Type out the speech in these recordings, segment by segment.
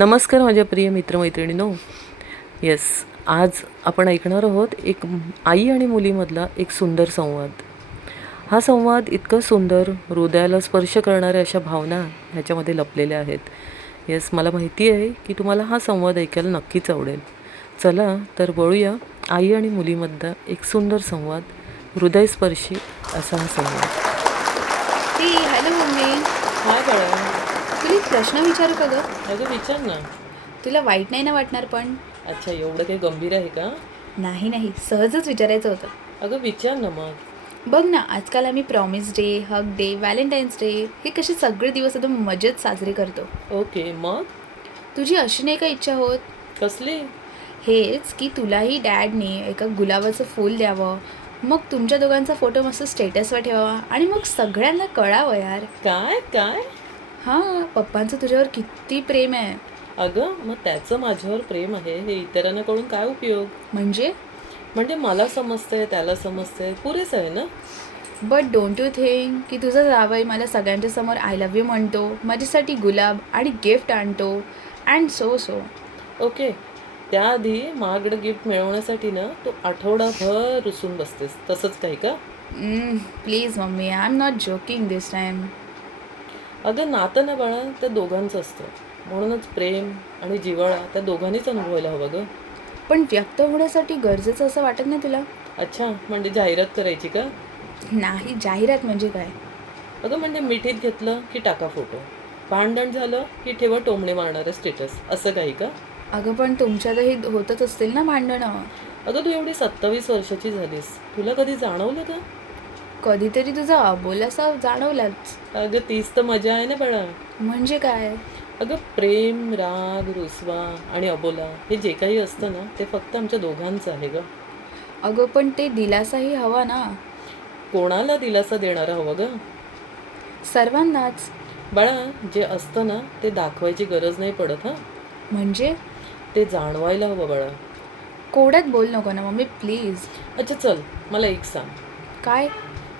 नमस्कार माझ्या प्रिय मित्रमैत्रिणींनो. येस आज आपण ऐकणार आहोत एक आई आणि मुलीमधला एक सुंदर संवाद. हा संवाद इतका सुंदर हृदयाला स्पर्श करणाऱ्या अशा भावना ह्याच्यामध्ये लपलेल्या आहेत. येस मला माहिती आहे की तुम्हाला हा संवाद ऐकायला नक्कीच आवडेल. चला तर वळूया आई आणि मुलीमधला एक सुंदर संवाद हृदयस्पर्शी असा हा संवाद. हॅलो मम्मी काय कळा तुला एक प्रश्न विचारू का ग? अगं विचार ना. तुला वाईट नाही ना वाटणार पण? अच्छा एवढं काही गंभीर आहे का? नाही नाही. सहजच विचारायचं होतं. अगं विचार ना मग. बघ ना आजकाल आम्ही promise day hug day Valentine's day हे कसे सगळे दिवस एकदम मजेत साजरे करतो. ओके मग? तुझी अशी नाही का इच्छा होत? कसली? हेच की तुलाही डॅडने एका गुलाबाचं फूल द्यावं मग तुमच्या दोघांचा फोटो मस्त स्टेटसवर ठेवावा आणि मग सगळ्यांना कळावं यार. काय काय? हां पप्पांचं तुझ्यावर किती प्रेम आहे. अगं मग त्याचं माझ्यावर प्रेम आहे हे इतरांना कळून काय उपयोग? म्हणजे? म्हणजे मला समजतंय त्याला समजतंय पुरेच आहे ना? बट डोंट यू थिंक की तुझा जावई मला सगळ्यांच्या समोर आय लव्ह यू म्हणतो माझ्यासाठी गुलाब आणि गिफ्ट आणतो अँड सो सो ओके त्याआधी महागडं गिफ्ट मिळवण्यासाठी ना तू आठवडाभर रुसून बसतेस तसंच काही का? Please mummy I am not joking this time अगं नातं ना बाळा त्या दोघांचं असतं. म्हणूनच प्रेम आणि जिव्हाळा त्या दोघांनीच अनुभवायला हवं गं. पण व्यक्त होण्यासाठी गरजेचं असं वाटत नाही तुला? अच्छा म्हणजे जाहिरात करायची का? नाही जाहिरात म्हणजे काय? अगं म्हणजे मिठीत घेतलं की टाका फोटो. भांडण झालं की ठेवा टोमणे मारणारे स्टेटस. असं काही का? अगं पण तुमच्यातही होतच असतील ना भांडणं. अगं तू एवढी सत्तावीस वर्षाची झालीस. तुला कधी जाणवलं का कधीतरी तुझा अबोल असा जाणवलाच अगं तीच तर मजा आहे ना बाळा म्हणजे काय? अगं प्रेम राग रुसवा आणि अबोला हे जे काही असतं ना ते फक्त आमच्या दोघांचं आहे ग. अगं पण ते दिलासाही हवा ना. कोणाला दिलासा देणारा हवं ग? सर्वांनाच. बाळा जे असतं ना ते दाखवायची गरज नाही पडत हां. म्हणजे? ते जाणवायला हवं बाळा. कोड्यात बोल नको ना मम्मी प्लीज. अच्छा चल मला एक सांग. काय?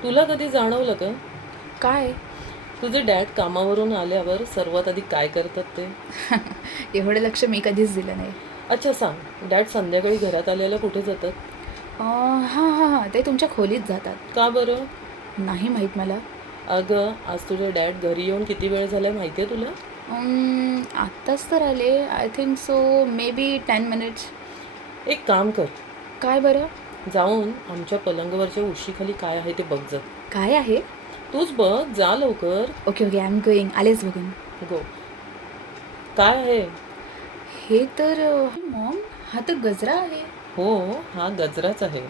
तुला कधी जाणवलं का? काय? तुझे डॅड कामावरून आल्यावर सर्वात आधी काय करतात ते? एवढं लक्ष मी कधीच दिलं नाही. अच्छा सांग. डॅड संध्याकाळी घरात आल्याला कुठे जातात? हां हां हां. ते तुमच्या खोलीत जातात. का बरं? नाही माहीत मला. अगं आज तुझे डॅड घरी येऊन किती वेळ झालाय माहिती आहे तुला? आत्ताच तर आले. I think so maybe ten minutes एक काम कर. काय बरं? जाऊन आमच्या पलंगावरच्या उशीखाली काय आहे ते बघ जा काय आहे? तूच बघ जा लवकर. Okay okay I am going आलेच बघून. गो काय आहे? हे तर मॉम हा तर गजरा आहे. हो हा गजराच आहे.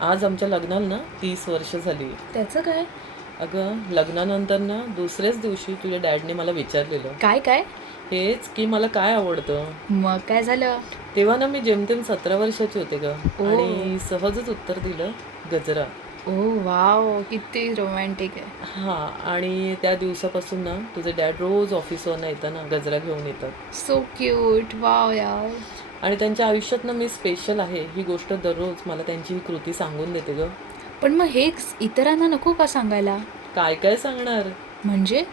आज आमच्या लग्नाला ना तीस वर्ष झाली. त्याचं काय? अगं लग्नानंतर ना दुसऱ्याच दिवशी तुझ्या डॅडने मला विचारलेलं. काय काय? हेच की मला काय आवडतं? मग काय झालं? तेव्हा ना मी जेमतेम सतरा वर्षाची होते ग. ओ. आणि सहजच उत्तर दिलं गजरा. ओ वाव. किती रोमॅन्टिक आहे. हां आणि त्या दिवसापासून ना तुझे डॅड रोज ऑफिसवरनं येताना गजरा घेऊन येतात. सो क्यूट वाव यार. आणि त्यांच्या आयुष्यात ना मी स्पेशल आहे. ही गोष्ट दररोज मला त्यांची ही कृती सांगून देते ग. पण मग हे इतरांना नको का सांगायला? काय काय सांगणार? म्हणजे?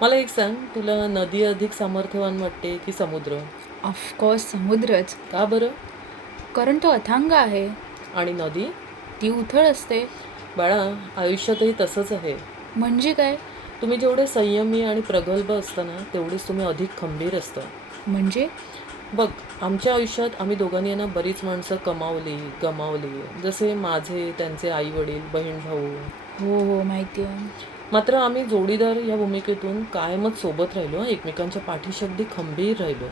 मला एक सांग तुला नदी अधिक सामर्थ्यवान वाटते की समुद्र? ऑफकोर्स समुद्रच. का बरं? कारण तो अथांग आहे. आणि नदी? ती उथळ असते. बाळा आयुष्यातही तसंच आहे. म्हणजे काय? तुम्ही जेवढे संयमी आणि प्रगल्भ असताना तेवढेच तुम्ही अधिक खंबीर असता. म्हणजे? बघ आमच्या आयुष्यात आम्ही दोघांनी ना बरीच माणसं कमावली गमावली. जसे माझे त्यांचे आई वडील बहीण भाऊ हो हो माहिती आहे मात्र आम्ही जोडीदार या भूमिकेतून कायमच सोबत राहिलो एकमेकांच्या पाठीशी अगदी खंबीर राहिलो.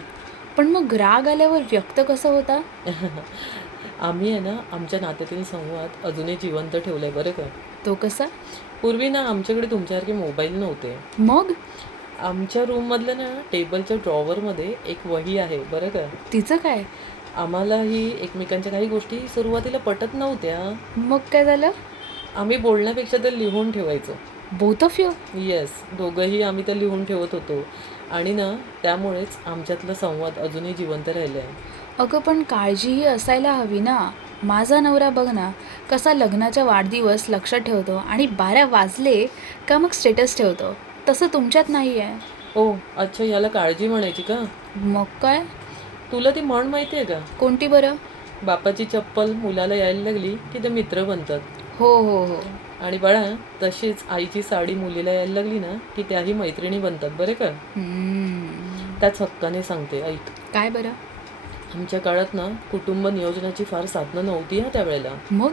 पण मग राग आल्यावर व्यक्त कसा होता? आम्ही आहे ना आमच्या नात्यातील संवाद अजूनही जिवंत ठेवलाय बरं का? तो कसा? पूर्वी ना आमच्याकडे तुमच्यासारखे मोबाईल नव्हते. मग? आमच्या रूममधल्या ना टेबलच्या ड्रॉवरमध्ये एक वही आहे बरं का? तिचं काय? आम्हालाही एकमेकांच्या काही गोष्टी सुरुवातीला पटत नव्हत्या. मग काय झालं? आम्ही बोलण्यापेक्षा ते लिहून ठेवायचो. बोथ ऑफ यू येस दोघंही आम्ही ते लिहून ठेवत होतो. आणि ना त्यामुळेच आमच्यातला संवाद अजूनही जिवंत राहिला आहे अगं पण काळजीही असायला हवी ना. माझा नवरा बघ ना कसा लग्नाचा वाढदिवस लक्षात ठेवतो आणि बारा वाजले का मग स्टेटस ठेवतो. तसं तुमच्यात नाही आहे ओ अच्छा याला काळजी म्हणायची का? मग काय? तुला ती म्हण माहिती आहे का? कोणती बरं? बापाची चप्पल मुलाला यायला लागली की ते मित्र बनतात. हो हो हो. आणि बाळा तशीच आईची साडी मुलीला यायला लागली ना की त्याही मैत्रिणी बनतात बरे का. त्याच हक्काने सांगते ऐक. काय बरं? आमच्या काळात ना कुटुंब नियोजनाची फार साधनं नव्हती हा त्यावेळेला. मग?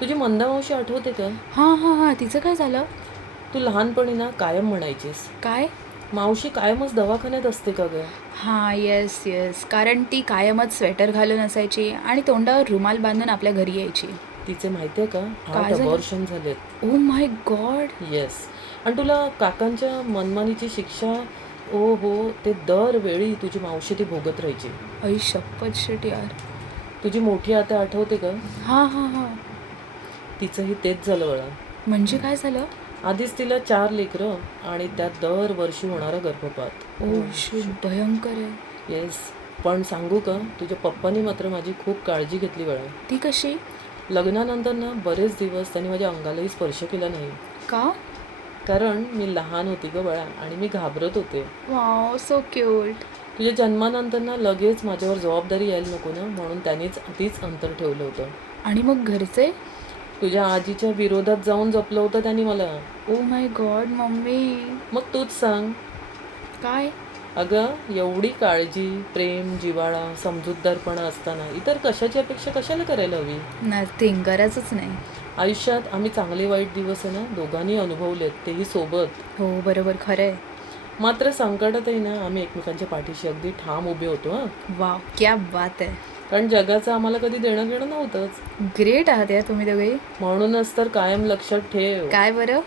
तुझी मंदामावशी आठवते का? हां हां हां तिचं काय झालं? तू लहानपणी ना कायम म्हणायचीस. काय? मावशी कायमच दवाखान्यात असते का ग? हां येस येस कारण ती कायमच स्वेटर घालून असायची आणि तोंडावर रुमाल बांधून आपल्या घरी यायची. तिचे माहितीये का? काय हार्ट झालं? अबॉर्शन झालेत. ओ माय गॉड येस आणि तुला काकांच्या मनमानीची शिक्षा ओ हो ते दरवेळी तुझी मावशी ती भोगत राहायची. आई शपथ शिट यार. तुझी मोठी आता आठवते का? हां हां हां. तिचंही तेच झालं बळा. म्हणजे काय झालं? आधीच तिला चार लेकरं आणि त्यात दरवर्षी होणारा गर्भपात. ओ शिट भयंकर आहे. येस पण सांगू का तुझ्या पप्पानी मात्र माझी खूप काळजी घेतली बळा. ती कशी? लग्नानंतर ना बरेच दिवस त्यांनी माझ्या अंगालाही स्पर्श केला नाही. का? कारण मी लहान होती ग बाळा आणि मी घाबरत होते. वाव सो क्यूट तुझ्या जन्मानंतर ना लगेच माझ्यावर जबाबदारी यायला नको ना म्हणून त्यानेच आधीच अंतर ठेवलं होतं. आणि मग घरचे? तुझ्या आजीच्या विरोधात जाऊन जपलं होतं त्यांनी मला. Oh my God mummy. मग तूच सांग. काय? अगं एवढी काळजी प्रेम जिवाळा समजूतदारपणा असताना इतर कशाची अपेक्षा कशाला करायला हवी? नथिंग गरजच नाही. आयुष्यात आम्ही चांगले वाईट दिवस आहे ना दोघांनी अनुभवलेत तेही सोबत. हो बरोबर खरं आहे मात्र संकटातही ना आम्ही एकमेकांच्या पाठीशी अगदी ठाम उभे होतो हां. वाव क्या बात आहे. कारण जगाचं आम्हाला कधी देणं घेणं नव्हतंच. ग्रेट आहात या तुम्ही दोघे म्हणूनच तर कायम लक्षात ठेव. काय बरं?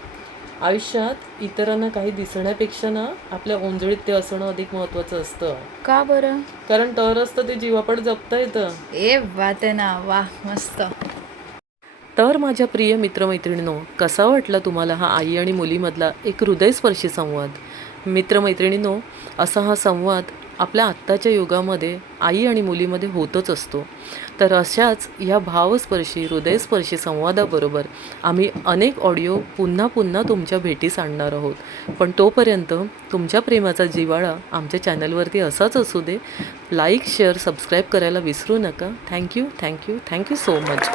आयुष्यात इतरांना काही दिसण्यापेक्षा ना आपल्या ओंजळीत ते असणं अधिक महत्वाचं असतं. का बरं? कारण तरच तर ते जीवापड जपता येतं. ए बात आहे ना वा मस्त. तर माझ्या प्रिय मित्रमैत्रिणींनो कसा वाटला तुम्हाला हा आई आणि मुलीमधला एक हृदयस्पर्शी संवाद? मित्रमैत्रिणींनो असा हा संवाद आपल्या आत्ताच्या युगामध्ये आई आणि मुलीमध्ये होतच असतो. तर अशाच या भावस्पर्शी हृदयस्पर्शी संवादाबरोबर आम्ही अनेक ऑडिओ पुन्हा पुन्हा तुमच्या भेटीस आणणार आहोत. पण तोपर्यंत तुमच्या प्रेमाचा जिवाळा आमच्या चॅनलवरती असाच असू दे. लाईक शेअर सबस्क्राईब करायला विसरू नका. Thank you thank you thank you so much.